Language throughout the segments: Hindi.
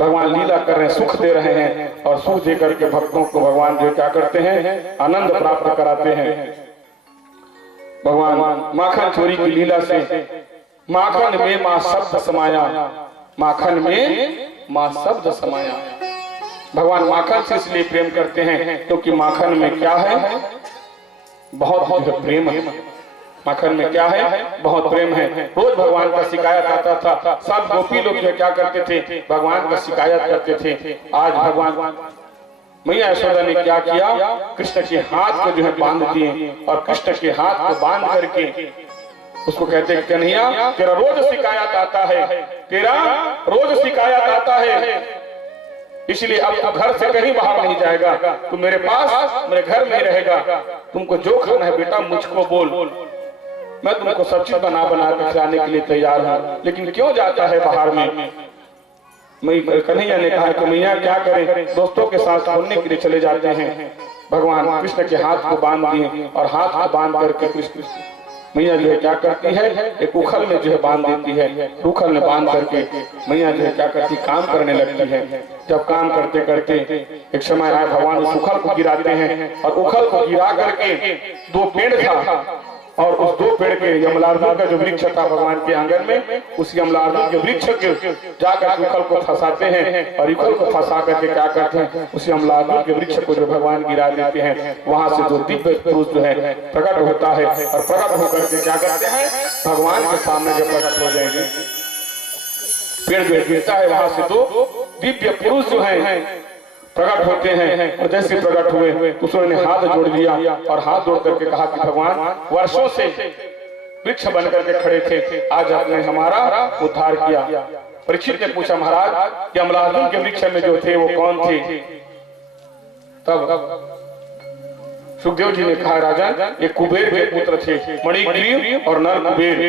भगवान लीला कर रहे हैं, सुख दे रहे हैं, और सुख दे करके भक्तों को भगवान जो क्या करते हैं, आनंद प्राप्त कराते हैं। भगवान माखन चोरी की लीला से माखन में माँ शब्द समाया, माखन में माँ शब्द समाया। भगवान माखन से इसलिए प्रेम करते हैं क्योंकि माखन में क्या है, बहुत प्रेम है। माखन में क्या है, बहुत प्रेम है। रोज भगवान का शिकायत आता था, सब गोपी लोग जो क्या करते थे, भगवान का शिकायत करते थे। आज भगवान मैया यशोदा ने क्या किया, कृष्ण के हाथ को जो है बांध दिए, और कृष्ण के हाथ को बांध करके उसको कहते हैं, कन्हैया तेरा रोज शिकायत आता है, तेरा रोज शिकायत आता है, इसलिए अब तो घर से कहीं बाहर नहीं जाएगा, तू मेरे पास मेरे घर में रहेगा। तुमको जो खाना है बेटा मुझको बोल, मैं तुमको सब चीज बना के खिलाने के लिए तैयार हूँ, लेकिन क्यों जाता है बाहर में। कन्हैया ने कहा कि मैया क्या करें, दोस्तों के साथ घूमने के लिए चले जाते हैं। भगवान कृष्ण के हाथ को बांध दिए, और हाथ को बांध करके कृष्ण मैया जो है क्या करती है, एक उखल में जो है बांध देती है। उखल में बांध करके मैया जो है क्या करती, काम करने लगती है। जब काम करते करते एक समय आए, भगवान उस उखल को गिराते हैं, और उखल को गिरा करके दो पेड़ था, और उस दो पेड़ के यमलार्जुन का जो वृक्ष था भगवान के आंगन में, उस यमलार्जुन के वृक्ष के जाकर उखल को फंसाते हैं, और उखल को फंसा करके क्या करते हैं, उस यमलार्जुन के वृक्ष को जो भगवान गिरा देते हैं। वहां से जो दिव्य पुरुष जो है प्रकट होता है, और प्रकट होकर के क्या करते हैं, भगवान के सामने जब प्रकट हो जाएंगे, पेड़ जो गिरता है, वहां से दो दिव्य पुरुष जो है प्रकट होते हैं। और जैसे प्रकट हुए उसने हाथ जोड़ लिया, और हाथ जोड़ करके कहा कि भगवान वर्षों से वृक्ष बन करके खड़े थे, आज आपने हमारा उद्धार किया। परीक्षित ने पूछा, महाराज यमलार्जुन के वृक्ष में जो थे वो कौन थे। तब सुखदेव जी ने कहा, राजन ये कुबेर के पुत्र थे, मणिग्रीव और नर कुबेर।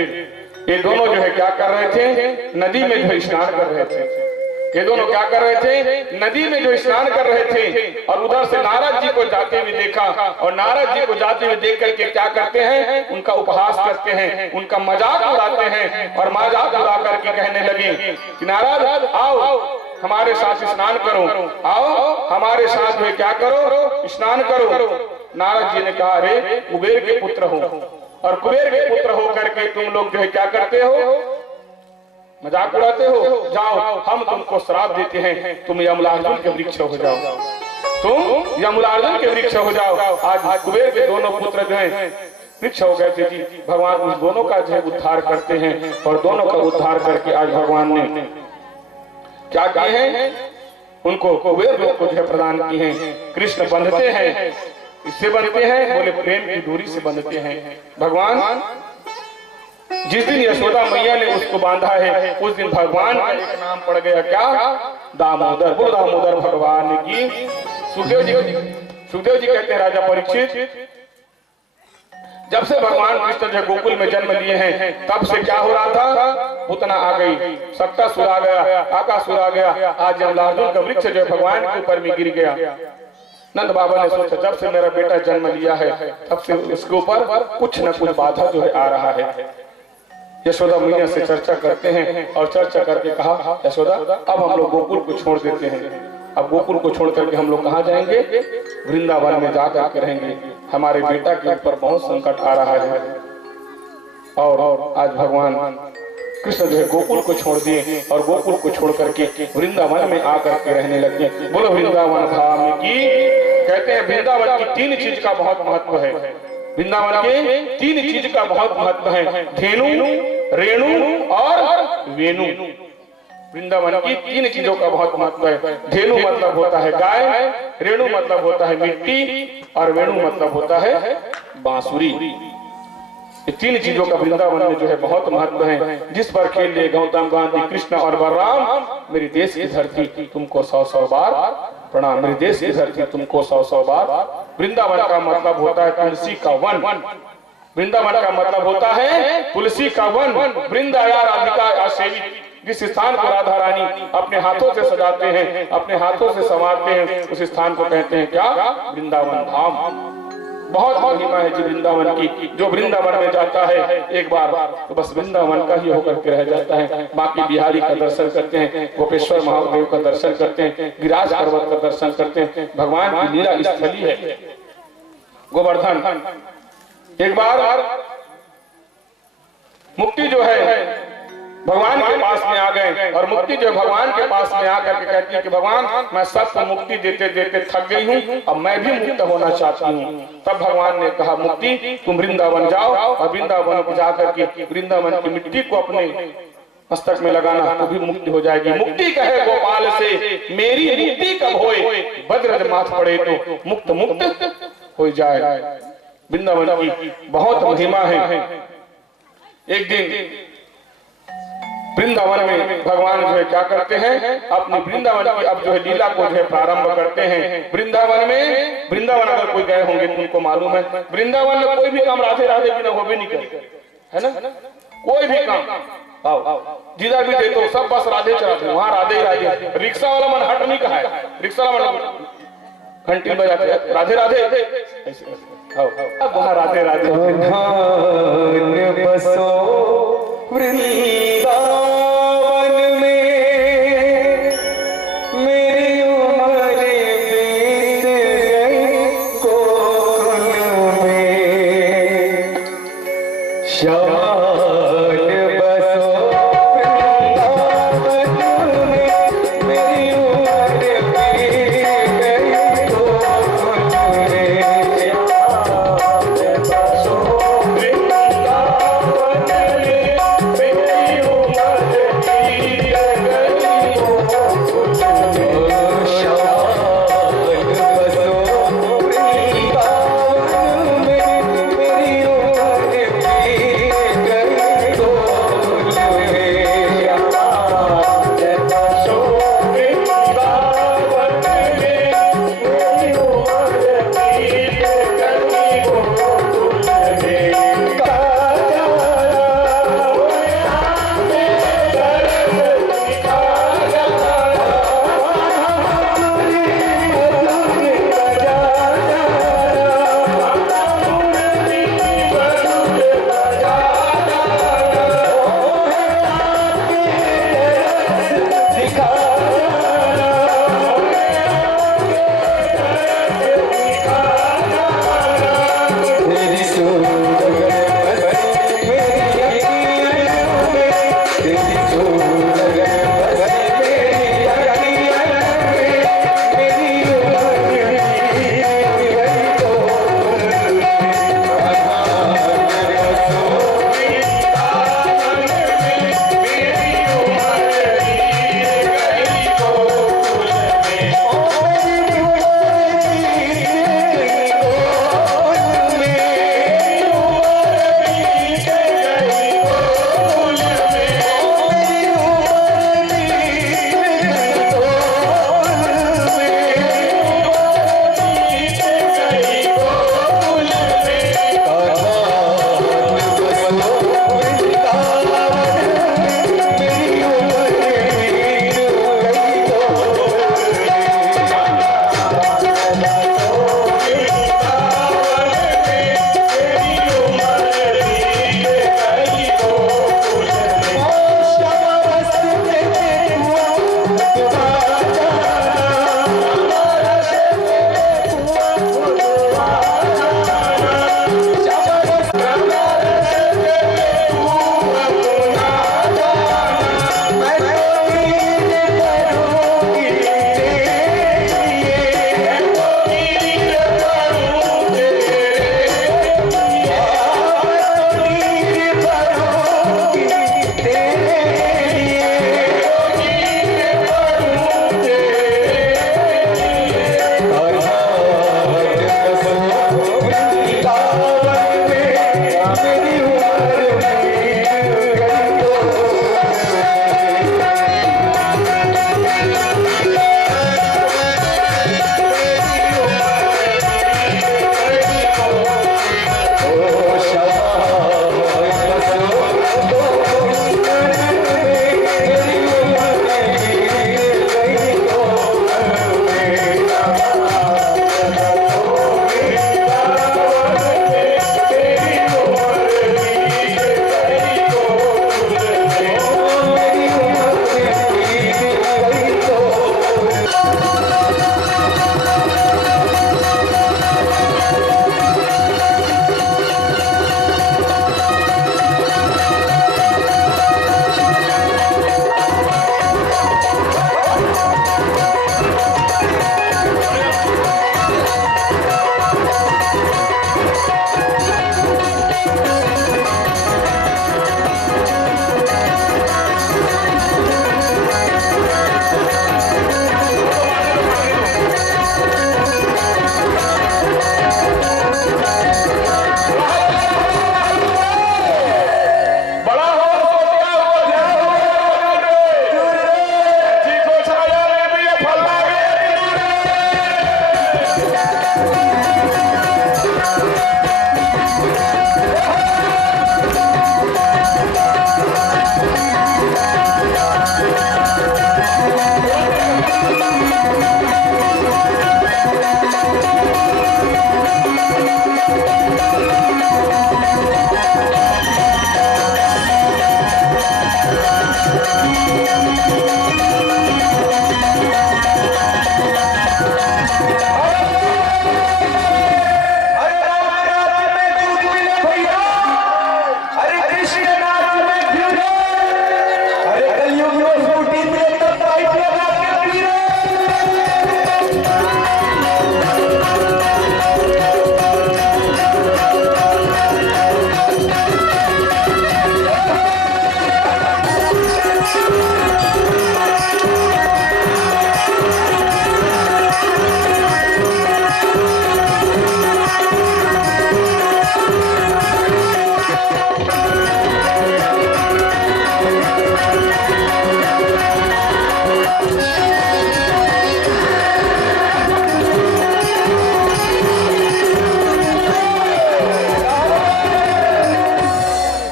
ये दोनों जो है क्या कर रहे थे, नदी में जो स्नान कर रहे थे। ये दोनों क्या कर रहे थे, नदी में जो स्नान कर रहे थे, और उधर से नारद जी को जाते हुए देखा, और नारद जी को जाते हुए देख करके क्या करते हैं, उनका उपहास करते हैं, उनका मजाक उड़ाते हैं, और मजाक उड़ा करके कहने लगे कि नारद आओ हमारे साथ स्नान करो, आओ हमारे साथ में क्या करो, स्नान करो। नारद जी ने कहा, अरे कुबेर के पुत्र हो, और कुबेर के पुत्र हो करके तुम लोग जो है क्या करते हो, मजाक उड़ाते हो। जाओ हम तुमको श्राप देते हैं, तुम यमलार्जुन के वृक्ष हो जाओ, तुम यमलार्जुन के वृक्ष हो जाओ। आज कुबेर के दोनों पुत्र जो हैं वृक्ष हो गए थे जी। भगवान उस दोनों का जो है उद्धार करते हैं, और दोनों का उद्धार करके आज भगवान ने क्या किए हैं, उनको कुबेर लोग को जो है प्रदान किए हैं। कृष्ण बंधते हैं, इससे बंधते हैं, बोले प्रेम की दूरी से बंधते हैं। भगवान जिस दिन यशोदा मैया ने उसको बांधा है, उस दिन भगवान का एक नाम पड़ गया, क्या, दामोदर। बोल दामोदर भगवान की। सुखदेव जी कहते हैं, राजा परीक्षित जब से भगवान कृष्ण जो गोकुल में जन्म लिए हैं, तब से क्या हो रहा था, पूतना आ गई, सक्तासुर आ गया, आकासुर आ गया, आज यमलार्जुन का वृक्ष जो भगवान के ऊपर में गिर गया। नंद बाबा ने सोचा, जब से मेरा बेटा जन्म लिया है, तब से उसके ऊपर कुछ न कुछ बाधा जो है आ रहा है। यशोदा मैया से चर्चा करते हैं, और चर्चा करके कहा, यशोदा अब हम लोग गोकुल को छोड़ देते हैं। अब गोकुल को छोड़ करके हम लोग कहाँ जाएंगे, वृंदावन में जाकर के रहेंगे। हमारे बेटा के ऊपर बहुत संकट आ रहा है। और आज भगवान कृष्ण जो है गोकुल को छोड़ दिए, और गोकुल को छोड़ करके वृंदावन में आकर के रहने लगे। बोलो वृंदावन धाम की। कहते हैं वृंदावन की तीन चीज का बहुत महत्व है। वृंदावन के तीन चीज का बहुत महत्व है, धेनु, रेणु और वेणु। वृंदावन की तीन चीजों का बहुत महत्व है। धेनु मतलब होता है गाय, रेणु मतलब होता है मिट्टी, और वेणु मतलब होता है बांसुरी। ये तीन चीजों का वृंदावन में जो है बहुत महत्व है। जिस पर खेल ले गौतम, गांधी, कृष्ण और बलराम, मेरी देश की धरती तुमको 100-100 बार प्रणाम। मेरी देश की धरती तुमको 100-100 बार। वृंदावन का मतलब होता है तुलसी का वन। वृंदावन का मतलब होता है तुलसी का वन। वृंदा या राधिका या सेवित, जिस स्थान को राधा रानी अपने हाथों से सजाते हैं, अपने हाथों से संवारते हैं, उस स्थान को कहते हैं क्या, वृंदावन धाम। बहुत महिमा है जी वृंदावन की। जो वृंदावन में जाता है एक बार तो बस वृंदावन का ही होकर के रह जाता है। बाकी बिहारी का दर्शन करते हैं, गोपेश्वर महादेव का दर्शन करते हैं, गिरिराज पर्वत का दर्शन करते हैं। भगवान की लीला स्थली है गोवर्धन। एक बार मुक्ति जो है भगवान के पास में आ गए और मुक्ति जो भगवान के पास में आकर के कहती है कि भगवान मैं सबको मुक्ति देते देते थक गई हूँ, अब मैं भी मुक्त होना चाहती हूँ। तब भगवान ने कहा मुक्ति तुम वृंदावन जाओ और वृंदावन को जाकर के वृंदावन की मिट्टी को अपने मस्तक में लगाना तो भी मुक्ति हो जाएगी। मुक्ति कहे गोपाल से मेरी मुक्ति कब होए, वज्र माथ पड़े तो मुक्त मुक्त हो जाए। वृंदावन की बहुत महिमा है। एक दिन वृंदावन में भगवान जो है क्या करते हैं, अपनी वृंदावन की अब जो है लीला को जो है प्रारंभ करते हैं। वृंदावन में, वृंदावन अगर कोई गए होंगे तो उनको मालूम है वृंदावन में कोई भी काम राधे राधे बिना हो भी नहीं करे, है ना। कोई भी काम आओ जिधर भी देखो सब बस राधे चलाते, वहाँ राधे ही राधे। रिक्शा वाला मन हट नहीं कहा है, रिक्शा वाला घंटी बजाते राधे राधे अब वहाँ राधे राधे। वृंदावन में मेरी उम्र बीत गई गोकुल में, शान बसो वृंदावन में मेरी उम्र बीत गई गोकुल में, शान बसो वृंदावन में मेरी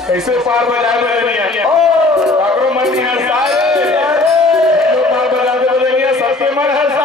कैसे पार बजाए बदलिया मन है सारे पार बजा दे बदलिया सबके मन है